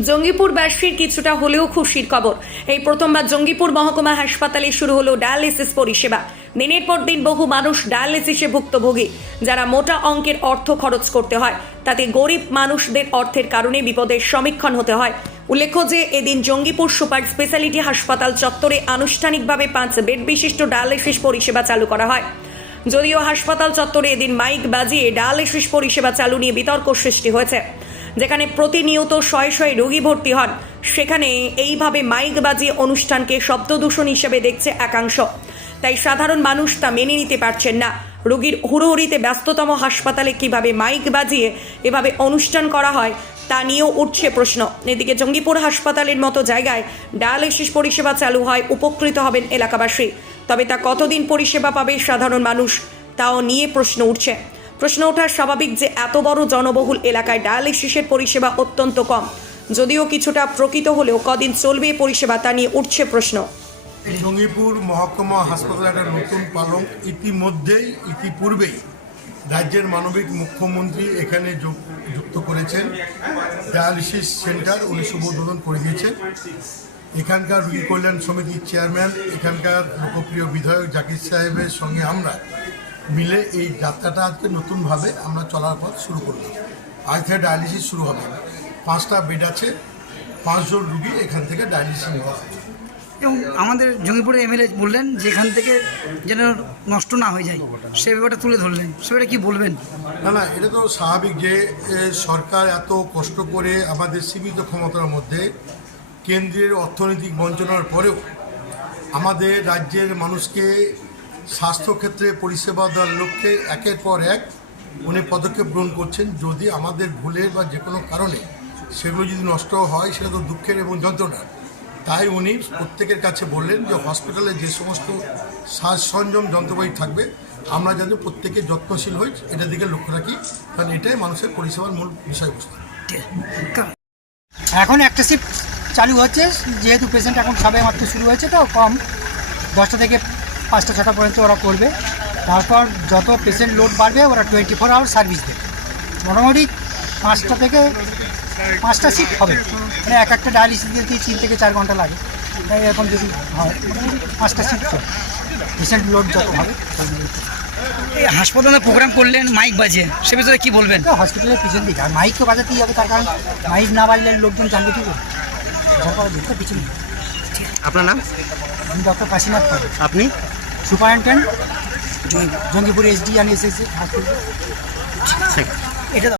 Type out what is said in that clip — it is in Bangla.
জঙ্গিপুরবাসীর কিছুটা হলেও খুশির খবর। এই প্রথমবার জঙ্গিপুর মহকুমা হাসপাতালে শুরু হলো ডায়ালিসিস পরিষেবা। দিনের পর দিন বহু মানুষ ডায়ালিসিসে ভুক্তভোগী, যারা মোটা অঙ্কের অর্থ খরচ করতে হয়। তাতে গরিব মানুষদের অর্থের কারণে বিপদের সমীক্ষণ হতে হয়। উল্লেখ্য যে, এদিন জঙ্গিপুর সুপার স্পেশালিটি হাসপাতাল চত্বরে আনুষ্ঠানিকভাবে পাঁচ বেড বিশিষ্ট ডায়ালিসিস পরিষেবা চালু করা হয়। যদিও হাসপাতাল চত্বরে এদিন মাইক বাজিয়ে ডায়ালিসিস পরিষেবা চালু নিয়ে বিতর্ক সৃষ্টি হয়েছে। যেখানে প্রতিনিয়ত শয়ে শয়ে রোগী ভর্তি হন, সেখানে এইভাবে মাইক বাজিয়ে অনুষ্ঠানকে শব্দদূষণ হিসেবে দেখছে একাংশ। তাই সাধারণ মানুষ তা মেনে নিতে পারছেন না। রোগীর হুড়োহুড়িতে ব্যস্ততম হাসপাতালে কীভাবে মাইক বাজিয়ে এভাবে অনুষ্ঠান করা হয়, তা নিয়েও উঠছে প্রশ্ন। এদিকে জঙ্গিপুর হাসপাতালের মতো জায়গায় ডায়ালিসিস পরিষেবা চালু হয়, উপকৃত হবেন এলাকাবাসী। তবে তা কতদিন পরিষেবা পাবে সাধারণ মানুষ তাও নিয়ে প্রশ্ন উঠছে। প্রশ্ন ওঠার স্বাভাবিক যে এত বড় জনবহুল এলাকায় ডায়ালিসিসের পরিষেবা অত্যন্ত কম। যদিও কিছুটা প্রকৃত হলেও কদিন চলবে পরিষেবা তা নিয়ে উঠছে প্রশ্ন। জঙ্গিপুর মহকুমা হাসপাতালে একটা নতুন পালক ইতিমধ্যেই, ইতিপূর্বেই রাজ্যের মানবিক মুখ্যমন্ত্রী এখানে যুক্ত করেছেন। ডায়ালিসিস সেন্টার উনি শুভ উদ্বোধন করে দিয়েছেন এখানকার রুগী কল্যাণ সমিতির চেয়ারম্যান এখানকার লোকপ্রিয় বিধায়ক জাকির সাহেবের সঙ্গে আমরা মিলে এই যাত্রাটা আজকে নতুনভাবে আমরা চলার পথ শুরু করলাম। আজ থেকে ডায়ালিসিস শুরু হবে। পাঁচটা বেড আছে পাঁচজন রুগী এখান থেকে ডায়ালিসিস নেওয়া হবে। এবং আমাদের জঙ্গিপুরে এমএলএ বললেন যে এখান থেকে যেন নষ্ট না হয়ে যায়। সে ব্যাপারটা তুলে ধরলেন। সে ব্যাপারে কি বলবেন? না না এটা তো স্বাভাবিক যে সরকার এত কষ্ট করে আমাদের সীমিত ক্ষমতার মধ্যে কেন্দ্রের অর্থনৈতিক বঞ্চনার পরেও আমাদের রাজ্যের মানুষকে স্বাস্থ্যক্ষেত্রে পরিষেবা দেওয়ার লক্ষ্যে একের পর এক উনি পদক্ষেপ গ্রহণ করছেন। যদি আমাদের ভুলের বা যে কোনো কারণে সেগুলো যদি নষ্ট হয়, সেটা তো দুঃখের এবং যন্ত্রণা তাই উনি প্রত্যেকের কাছে বললেন যে হসপিটালে যে সমস্ত সাজ সরঞ্জাম যন্ত্রপাতি থাকবে, আমরা যাতে প্রত্যেকে যত্নশীল হই এটার দিকে লক্ষ্য রাখি। কারণ এটাই মানুষের পরিষেবার মূল বিষয়বস্তু। এখন একটা শিফট চালু হচ্ছে। যেহেতু পেশেন্ট এখন সবে মাত্র শুরু হয়েছে তো কম দশটা থেকে পাঁচটা ছটা পর্যন্ত ওরা করবে। তারপর যত পেশেন্ট লোড বাড়বে ওরা টোয়েন্টি ফোর আওয়ার সার্ভিস দেবে। মোটামুটি পাঁচটা থেকে পাঁচটা সিট হবে। মানে এক একটা ডায়ালিসিস দিতে তিন থেকে চার ঘণ্টা লাগে? তাই এখন যদি হয় পাঁচটা সিট চলবে। পেশেন্ট লোড যত হবে এই হাসপাতালে প্রোগ্রাম করলেন মাইক বাজে। সে বিষয়ে কি বলবেন? হসপিটালের পিছন দিকে। আর মাইক তো বাজাতেই হবে তার কারণ মাইক না বাজলে লোকজন জানবে কী আপনার নাম? আমি ডক্টর কাশীনাথ পাল। আপনি? Superintendent Jangipur SD and SSC এটা